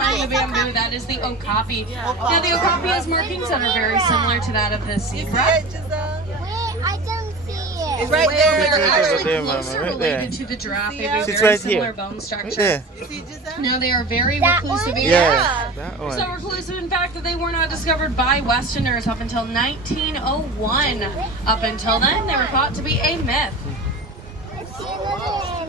behind the bamboo, that is the okapi. Now the okapi has markings that are very similar to that of the zebra. I don't see it. It's right there. They're actually there, closer Mama, right related there. to the giraffe. They have a It's very right similar here. bone Right structure. there. Now they are very reclusive animals. Yeah, that one. So reclusive, in fact, that they were not discovered by Westerners up until 1901. Up until then, they were thought to be a myth.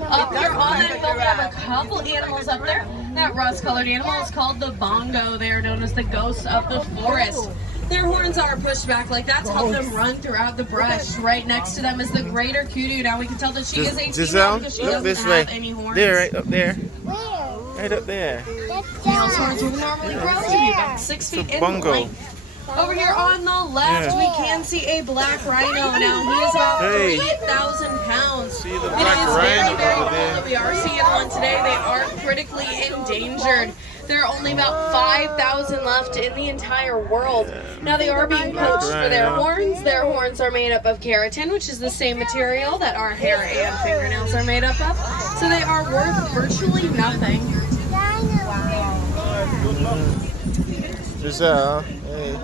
Up here on that hill, we have a couple animals up there. That rust-colored animal is called the bongo. They are known as the ghosts of the forest. Their horns are pushed back like that to help them run throughout the brush. Right next to them is the greater kudu. Now we can tell that she is a female Giselle, because she look doesn't this have way. any horns. There, right up there. Where? Right up there. Male's horns will normally grow to be about 6 feet It's a in bongo. length. Over here on the left, Yeah. we can see a black rhino. Now he is about Hey. 3,000 pounds. See the It black is very, rhino very over cool there. that we are seeing one today. They are critically endangered. There are only about 5,000 left in the entire world. Now they are being poached for their horns. Their horns are made up of keratin, which is the same material that our hair and fingernails are made up of. So they are worth virtually nothing. Giselle, hey.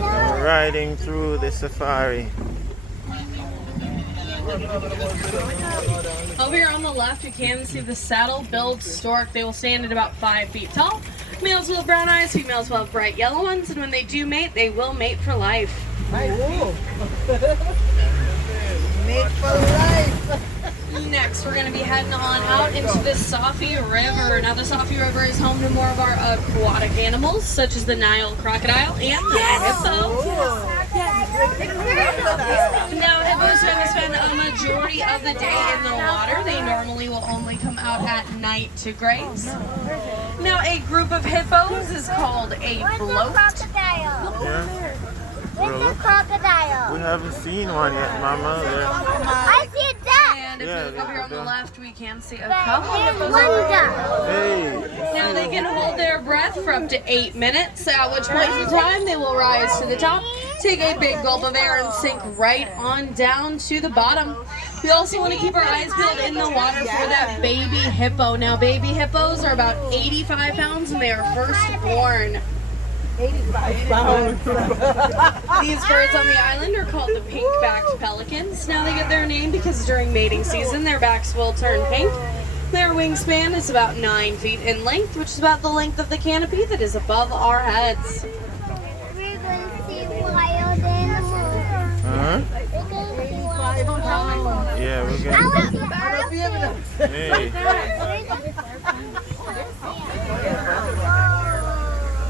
We're riding through the safari. Over here on the left, you can see the saddle-billed stork. They will stand at about 5 feet tall. Males will have brown eyes, females will have bright yellow ones, and when they do mate, they will mate for life. Made for life. Next, we're going to be heading on out into the Safi River. Now, the Safi River is home to more of our aquatic animals, such as the Nile crocodile and the hippo. Now, hippos tend to spend a majority of the day in the water. They normally will only come out at night to graze. Now, a group of hippos is called a float. Yeah. Where's the crocodile? We haven't seen one yet, Mama. I see that. And if Yeah, you look over here on the yeah. left, we can see a couple of There's hippos. one Hey. Now they can hold their breath for up to 8 minutes, at which point in time they will rise to the top, take a big gulp of air, and sink right on down to the bottom. We also want to keep our eyes peeled in the water for that baby hippo. Now baby hippos are about 85 pounds and they are first born. 85 pounds. These birds on the island are called the pink-backed pelicans. Now they get their name because during mating season their backs will turn pink. Their wingspan is about 9 feet in length, which is about the length of the canopy that is above our heads. We're going to see wild animals. Huh? We're going to see wild animals. Yeah, we're I gonna. want the elephant. Hey.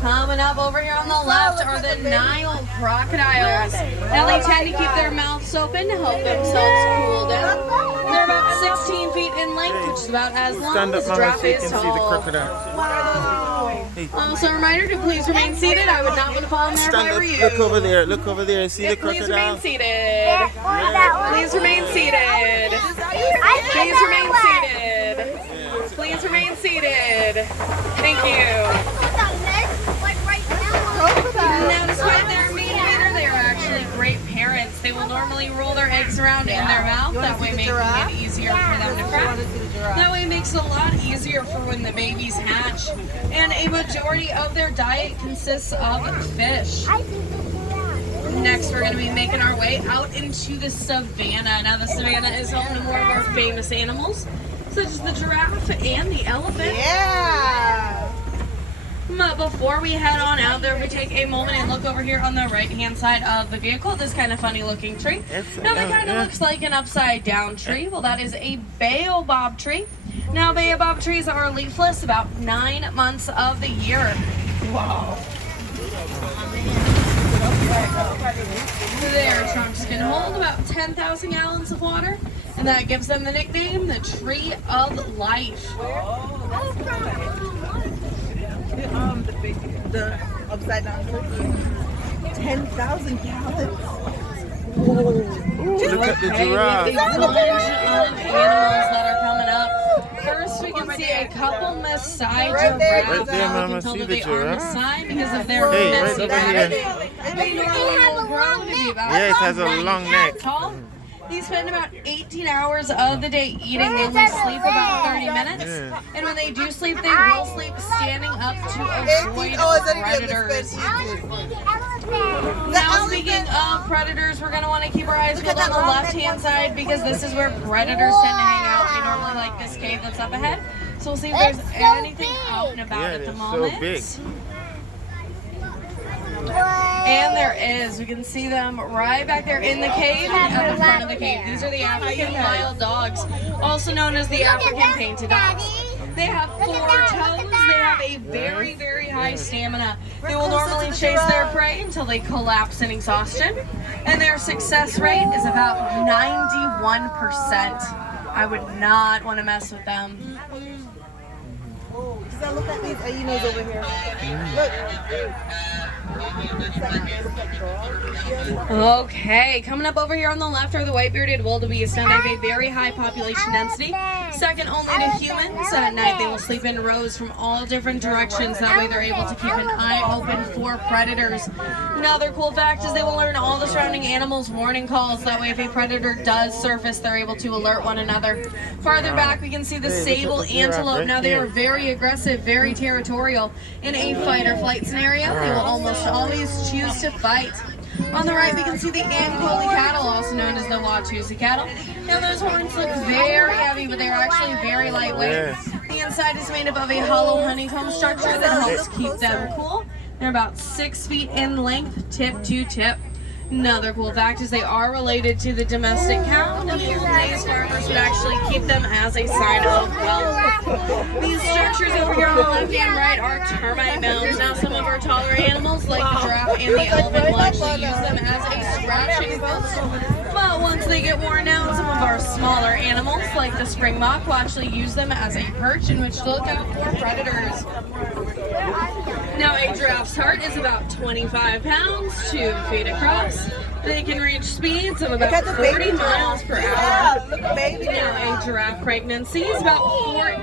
Coming up over here on the left are the Nile crocodiles. Now they tend to keep their mouths open to help themselves cool down. They're about 16 feet in length, which is about as long Stand up, as a Mama, giraffe so you is can see the tall. crocodile. Hey. Also a reminder to please remain seated. I would not want to fall in there if Stand I up. were you. Look over there. Look over there. See the Please crocodile? remain seated. That one. Please remain seated. Please remain seated. Please remain seated. Thank you. Now, despite their mean behavior, they are actually great parents. They will normally roll their eggs around in their mouth. That way making it easier for them to crack. That way it makes it a lot easier for when the babies hatch. And a majority of their diet consists of fish. Next, we're going to be making our way out into the savannah. Now, the savannah is home to more of our famous animals, such as the giraffe and the elephant. Yeah. But before we head on out there, we take a moment and look over here on the right-hand side of the vehicle. This kind of funny-looking tree. Now, that kind of looks like an upside-down tree. Well, that is a baobab tree. Now, baobab trees are leafless about 9 months of the year. Wow. Their trunks can hold about 10,000 gallons of water, and that gives them the nickname, the Tree of Life. The upside down tree. 10,000 gallons. Whoa. Look at the Okay, we have giraffe. a bunch of animals that are coming up. First, we can see a couple Maasai giraffes. Right there, Now we Mama, can tell see that the they are giraffe. Maasai because of their Hey, right messy over back. here. They normally about Yeah, it has a 90 long feet neck. tall. They spend about 18 hours of the day eating. They only sleep about 30 minutes. Yeah. And when they do sleep, they will sleep standing up to avoid predators. Now, speaking of predators, we're going to want to keep our eyes peeled on the left-hand side because this is where predators tend to hang out. They normally like this cave that's up ahead. So we'll see if there's anything out and about Yeah, at the they're moment. so big. And there is. We can see them right back there in the cave and at the front of the cave. These are the African wild dogs, also known as the African painted dogs. They have 4 toes. They have a very, very high stamina. They will normally chase their prey until they collapse in exhaustion. And their success rate is about 91%. I would not want to mess with them. Oh, so look at these hyenas over here. Look. Okay, coming up over here on the left are the white-bearded wildebeest. Now they have a very high population density, second only to humans. At night they will sleep in rows from all different directions. That way they're able to keep an eye open for predators. Another cool fact is they will learn all the surrounding animals' warning calls. That way if a predator does surface, they're able to alert one another. Farther back we can see the sable antelope. Now they are very aggressive, very territorial. In a fight or flight scenario, they will almost always choose to fight. On the right, we can see the Ankole cattle, also known as the Watusi cattle. Now, those horns look very heavy, but they're actually very lightweight. Yes. The inside is made up of a hollow honeycomb structure that helps keep them cool. They're about 6 feet in length, tip to tip. Another cool fact is they are related to the domestic cow, and the old days farmers would actually keep them as a sign of wealth. These structures over here on the left and right are termite mounds. Now some of our taller animals like the giraffe and the elephant will actually use them as a scratching post. But once they get worn out, some of our smaller animals like the springbok will actually use them as a perch in which to look out for predators. Now a giraffe's heart is about 25 pounds, 2 feet across. They can reach speeds of about 40 miles per hour. Now a giraffe pregnancy is about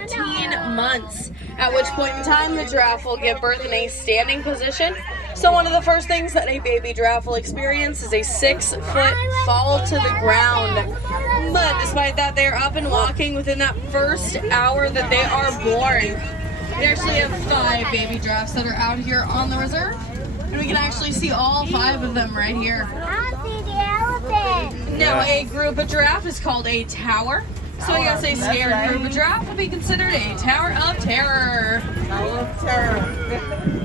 14 months, at which point in time the giraffe will give birth in a standing position. So one of the first things that a baby giraffe will experience is a 6-foot fall to the ground. But despite that, they are up and walking within that first hour that they are born. We actually have 5 baby giraffes that are out here on the reserve, and we can actually see all 5 of them right here. Now, a group of giraffe is called a tower, so I guess a scared group of giraffe would be considered a tower of terror. Tower of terror.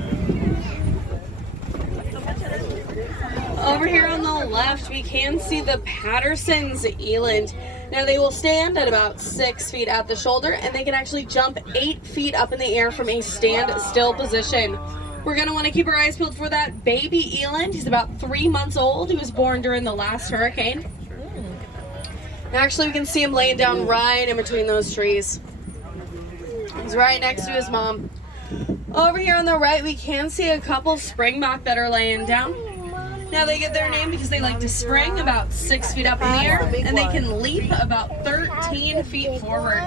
Over here on the left, we can see the Patterson's eland. Now they will stand at about 6 feet at the shoulder, and they can actually jump 8 feet up in the air from a stand-still position. We're going to want to keep our eyes peeled for that baby eland. He's about 3 months old. He was born during the last hurricane. Actually, we can see him laying down right in between those trees. He's right next to his mom. Over here on the right, we can see a couple springbok that are laying down. Now they get their name because they like to spring about 6 feet up in the air, and they can leap about 13 feet forward.